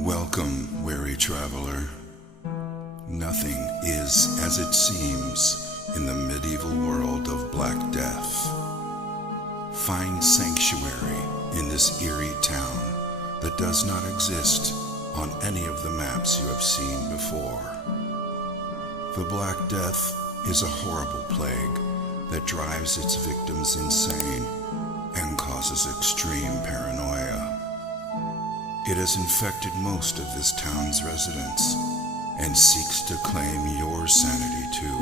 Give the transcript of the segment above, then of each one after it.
Welcome, weary traveler. Nothing is as it seems in the medieval world of Black Death. Find sanctuary in this eerie town that does not exist on any of the maps you have seen before. The Black Death is a horrible plague that drives its victims insane and causes extreme paranoia. It has infected most of this town's residents and seeks to claim your sanity too.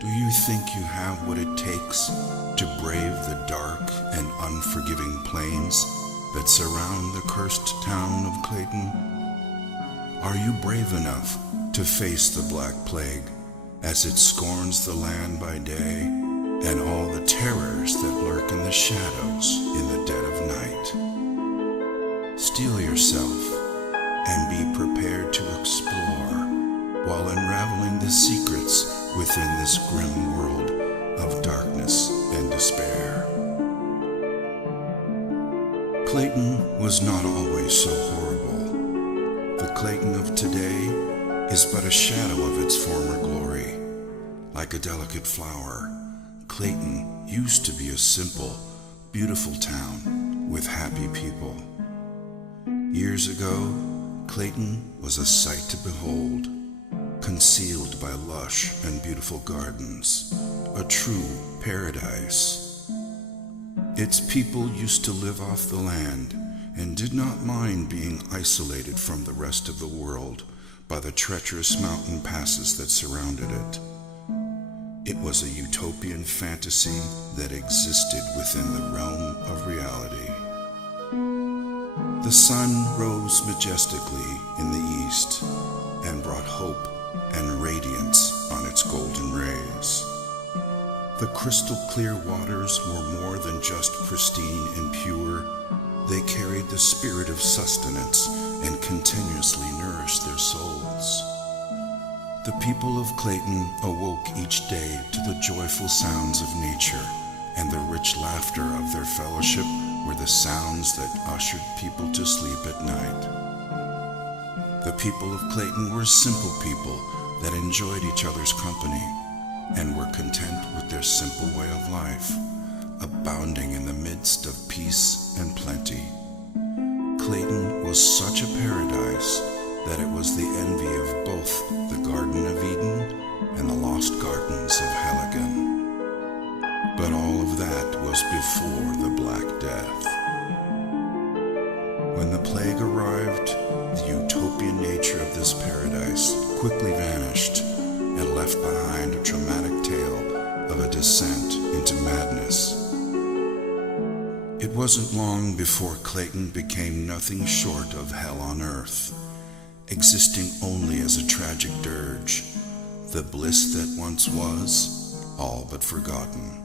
Do you think you have what it takes to brave the dark and unforgiving plains that surround the cursed town of Clayton? Are you brave enough to face the Black Plague as it scorns the land by day and all the terrors that lurk in the shadows in the dead of night? Steel yourself and be prepared to explore while unraveling the secrets within this grim world of darkness and despair. Clayton was not always so horrible. The Clayton of today is but a shadow of its former glory. Like a delicate flower, Clayton used to be a simple, beautiful town with happy people. Years ago, Clayton was a sight to behold, concealed by lush and beautiful gardens, a true paradise. Its people used to live off the land and did not mind being isolated from the rest of the world by the treacherous mountain passes that surrounded it. It was a utopian fantasy that existed within the realm of reality. The sun rose majestically in the east and brought hope and radiance on its golden rays. The crystal clear waters were more than just pristine and pure. They carried the spirit of sustenance and continuously nourished their souls. The people of Clayton awoke each day to the joyful sounds of nature, and the rich laughter of their fellowship were the sounds that ushered people to sleep at night. The people of Clayton were simple people that enjoyed each other's company and were content with their simple way of life, abounding in the midst of peace and plenty. Clayton was such a paradise that it was the envy of both the Garden of Eden and the lost gardens of Helligan. But all of that was before the Black Death. When the plague arrived, the utopian nature of this paradise quickly vanished and left behind a dramatic tale of a descent into madness. It wasn't long before Clayton became nothing short of hell on earth, existing only as a tragic dirge, the bliss that once was, all but forgotten.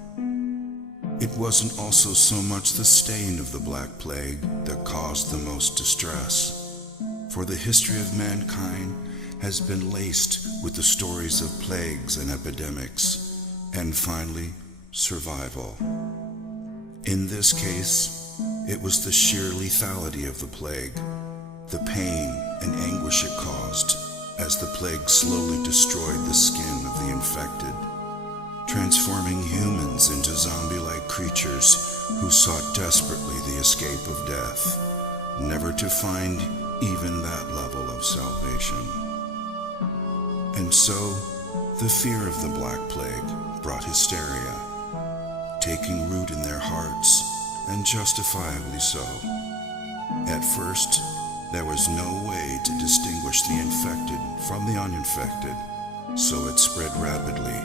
It wasn't also so much the stain of the Black Plague that caused the most distress, for the history of mankind has been laced with the stories of plagues and epidemics, and finally, survival. In this case, it was the sheer lethality of the plague, the pain and anguish it caused as the plague slowly destroyed the skin of the infected, transforming humans into zombie-like creatures who sought desperately the escape of death, never to find even that level of salvation. And so, the fear of the Black Plague brought hysteria, taking root in their hearts, and justifiably so. At first, there was no way to distinguish the infected from the uninfected, so it spread rapidly,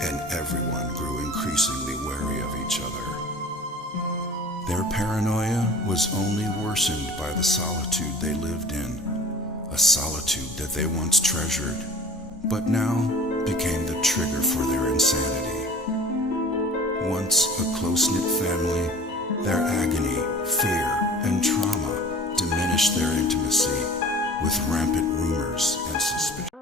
and everyone grew increasingly wary of each other. Their paranoia was only worsened by the solitude they lived in, a solitude that they once treasured, but now became the trigger for their insanity. Once a close-knit family, their agony, fear, and trauma diminished their intimacy with rampant rumors and suspicion.